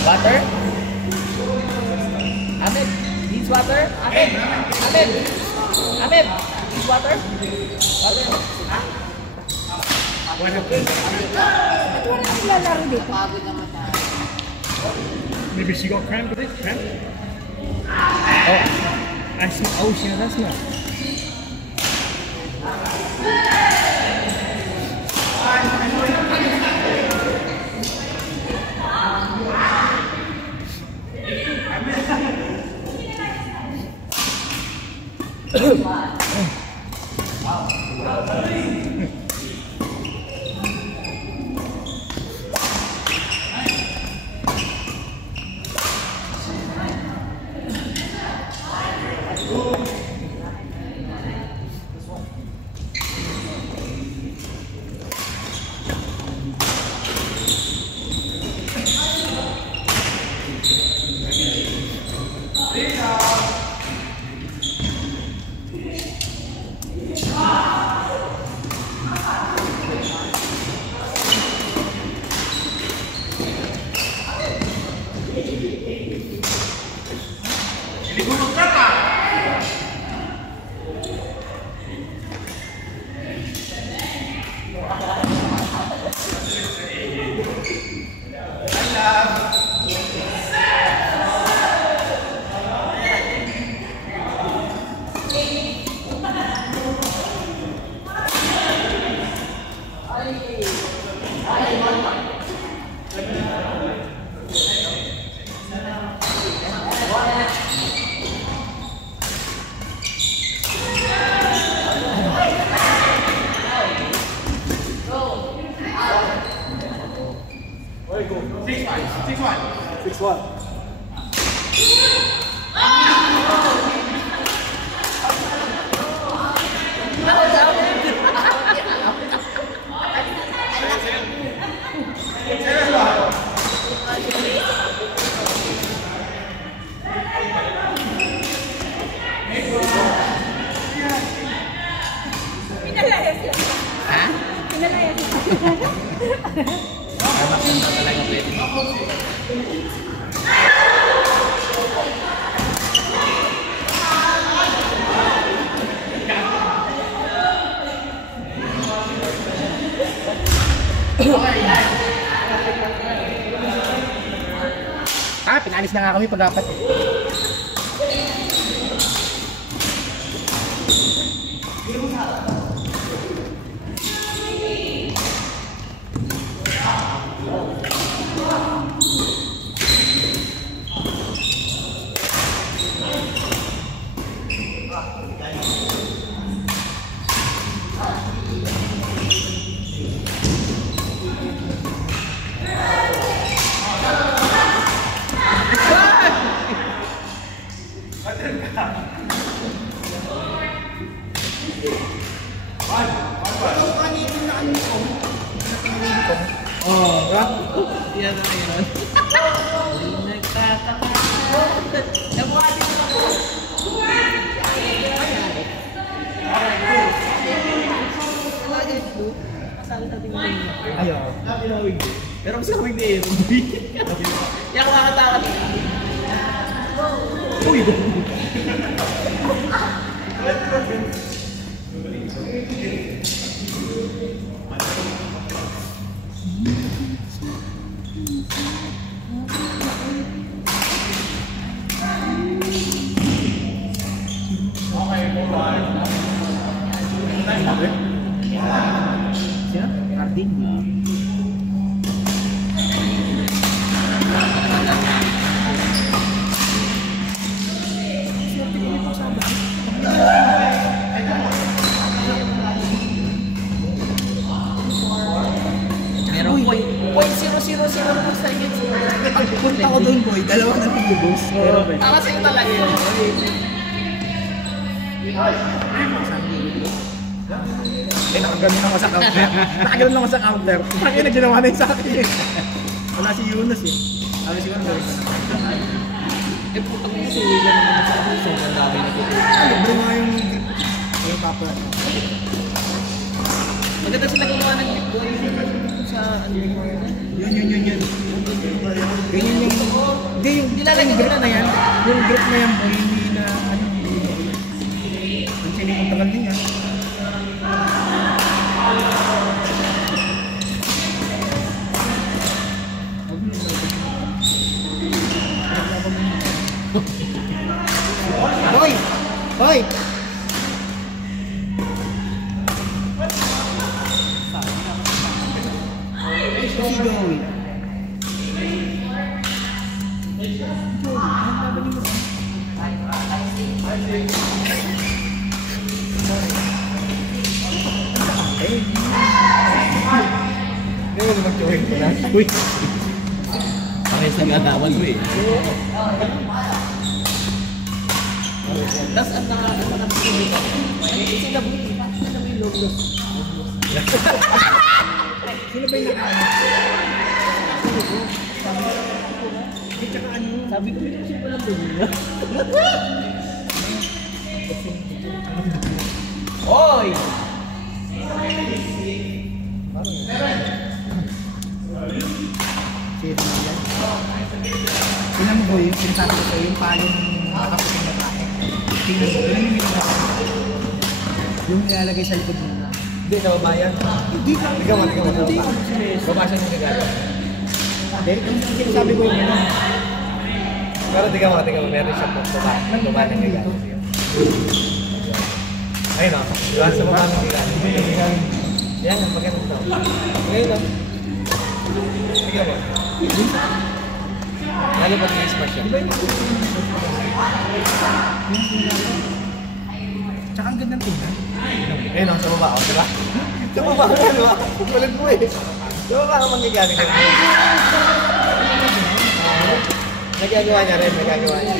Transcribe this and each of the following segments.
Water? Ahmed, needs water? Ahmed! Ahmed! Ahmed! Needs water? Water? Ba't wala nang lalaro dito? Maybe she got cramp with it? Cramp? Oh, I see. Oh, she has asthma. Pinalis na nga kami pag-apat eh. Yan na yun. Nagtataka. Nabuhatin mo ako. Ayaw. Pero gusto ko hindi eh. Yan ko makatakat. Uy! Punta ko doon boy, dalawa na nag-boss. Kasi yung talaga yun. Nakaganon naman sa counter. Nakaganon naman sa counter. Bakit na ginawa na yun sa akin? Wala si Yunus eh. Sabi siguro gawin ko na. Eh putang mo si William naman sa puso. Ang dami na dito. Libre nga yung papa. Maganda sila gumawa ng gift boy. Sa ano yun. Yun. Ganyan yung Hindi, yung group na yan. Yung group na yan, boy, hindi na, ano, ang sili kong tagal din yan. Hoy! Hoy! Sigoy. Hindi mo mag-join ko lang. Uy! Parehas nag-anawan mo eh. Tapos ang nakakasili ka. Sila mo yung logos. Sino ba yung nakaano? Tsaka ano? Sabi ko, sino ba lang doon? Oy! Tingnan mo boy, yung sinasabi ko sa'yo, yung palo ng makaputing na tayo. Tingnan mo, yun yung ginawa ko. Yung nilalagay sa likod mo. Hindi, nababayan. Hindi ka. Tiga mo. Babasa yung nagagawa. Hindi, yung sinasabi ko yung gano'n. Pero tiga mo, meron siyang baba ng nagagawa. Ayun o, diba sa baba ng nagagawa. Yan, maganda ito. Ngayon o. Tiga mo. Lalo pag i-smash siya. Tsaka ang gandang tingnan. Ayun o, sa baba o, diba? Sa baba o, diba? Kulit mo eh. Sa baba ang mangyayari ka. Nagagawa niya rin, nagagawa niya.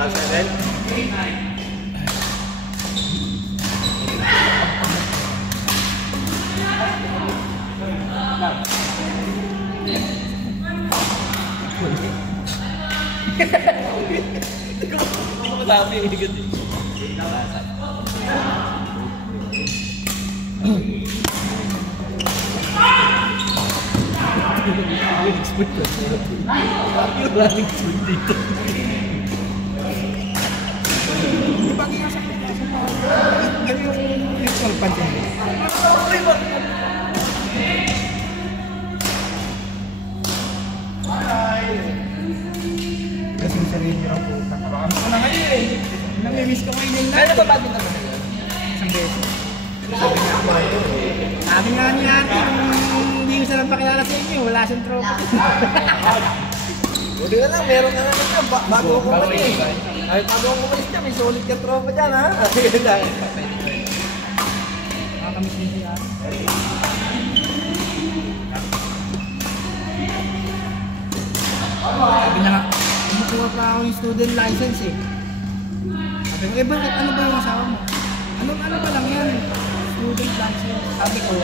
Nasa rin? Sabi yung higit eh. Running food dito. Di ba kaya sa gano'n yung actual pantin mo? Kasi yung sarili niyo ang puta. Ano ko na ngayon eh. Namimiss ko ngayon na. Kaya ba bago naman na yun? Isang beses. Sabi nga ni ate, hindi ko siya pakilala sa inyo, wala siyang tropa. Buti ka lang, meron ka naman siya. Bago ako umalis. Ay, bago ako umalis niya, may solid ka tropa dyan ha. Makakamiss din siya. Sabi niya nga, kumukuha pa ako yung student license eh. Sabi ko, bakit? Ano ba yung asawa mo? Ano ba lang yan? Student license. Sabi ko,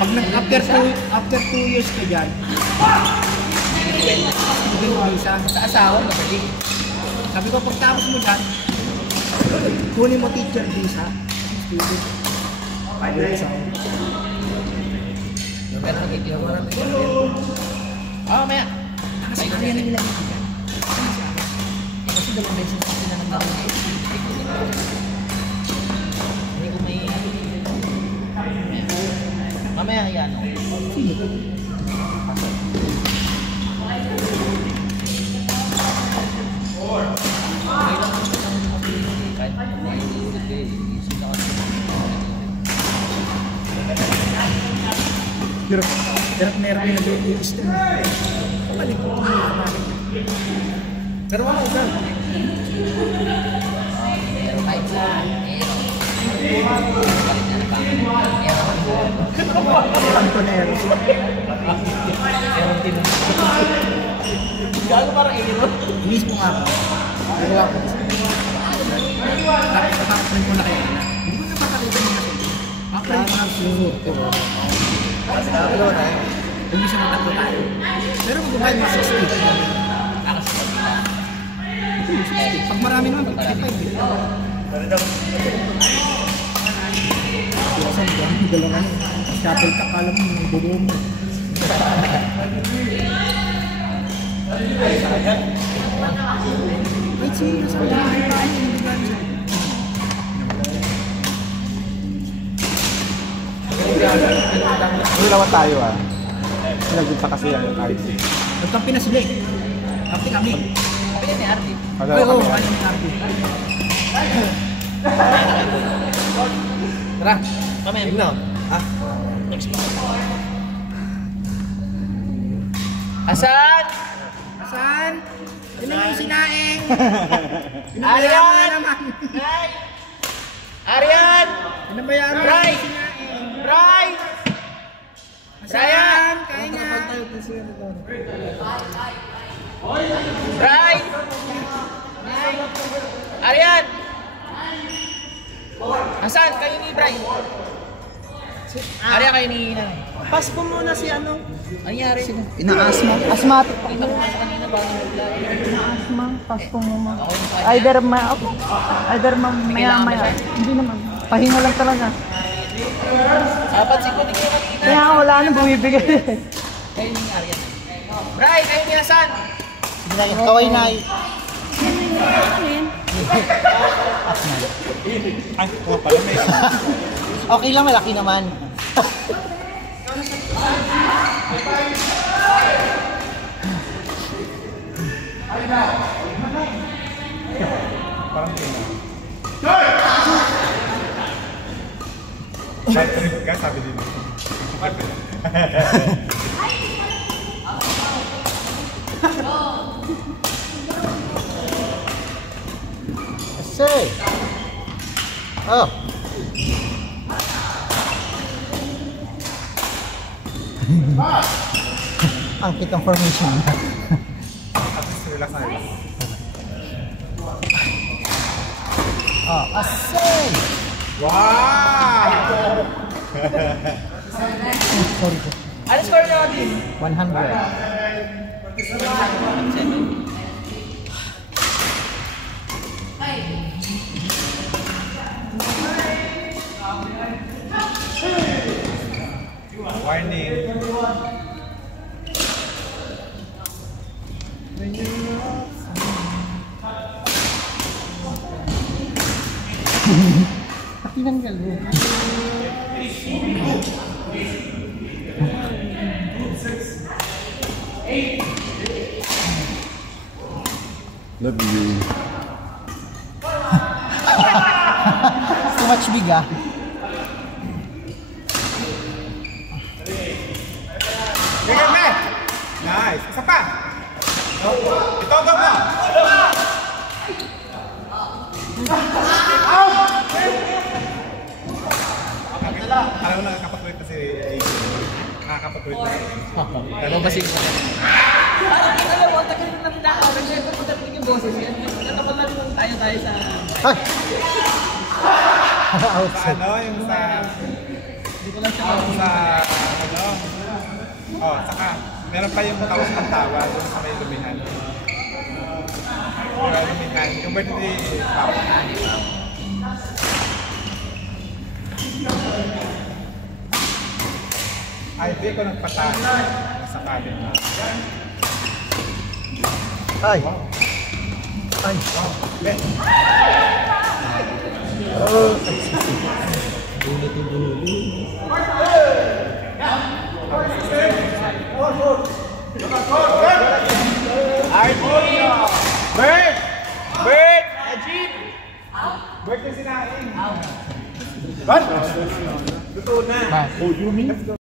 pag after 2 years ka dyan, student visa. Sa asawa, magaling. Sabi ko, pagtapos mo dyan, kunin mo teacher visa. Student. 5 years ako. Pero nagkikita mo natin. Oo, maya. Kasi kaya na nila yung dyan. Kasi dalawang beses na tinanong ako na hindi ko may... Mamaya yan. Sino ko? Kahit Pero meron yung nag-i-iis din. Kapalik ko. Pero wala isa. meron kahit sa palit na Antonero. meron din. Gago parang iniro. Inis mo nga ako. Pero ako. Tapos napaprin ko na kayo. Hindi ko napapakita niya kasi. Paprin ko na siguro. Ano na eh? Hindi siya matakbo tayo. Pero mag-5 mas 60. Pag marami naman, pag 55. Kasi dalawa na. Shuttle ka, kala mo, bubuo mo. Wait, si Hasan na yung paano yung biglaan siya. Ano naman tayo ah? Nagpunta kasi ang RT. Nagkampi na sila eh. Kampi kami. Kapilin ni Artie. Oo, oo, ano yung kampi. Tara. Kami. Tignan. Ah. Hasan! Hasan! Yun naman yung sinaing! Aryan! Pinabayaan mo na naman! Aryan! Pinabayaan mo na Bray! yung sinaing! Bray! Hasan! Kaya nga! Bray! Aryan! Hasan, kayo ni Bray. Aryan, kayo ni Ina. Pass ko muna si ano? Ano nangyari? Ina-asma. Asmatic pa. Kita ko nga sa kanina bago nagla. Ina-asma. Pass ko muna. Either maya-maya. Hindi naman. Pahinga lang talaga. Apat siguro ni kayo kanina. Kaya nga wala nang bumibigay. Kayo ni Aryan. Bray, kayo ni Hasan. Kaway na ay. Ano yun? Ay, oo pala may. Okay lang, malaki naman. Parang tingnan. Bad trip ka, sabi din. Say! Oh! Ang kitang formation. At least relax na relax. Oh, asay! Wow! Sorry po. Ano score nyo natin? 100. Warning. Tinanggal mo. Love you. Too much big ah. Bigyan me! Nice! Isa pa! Ito ang mo! Alam mo na nakakapatuloy pa si Aiden. Nakakapatuloy pa si Aiden. Nababasig ko na. Parang alam mo, tagal na natin nakakawin. Siyempre, kung tagal yung boses yan. Natapat natin kung tayo sa... Ay! Sa Outside. ano, yung sa... Hindi ko lang siya Sa ano... Oh, saka meron pa yung tawas ng tawa doon sa may lumihan. Yung lumihan, yung birthday Papa. Ay, di ko nagpatay sa cabin mo. Ay! Ay! Ben, Bert! Bert! Ajib! birthday sinaing. What? Luto na. Oh, you mean?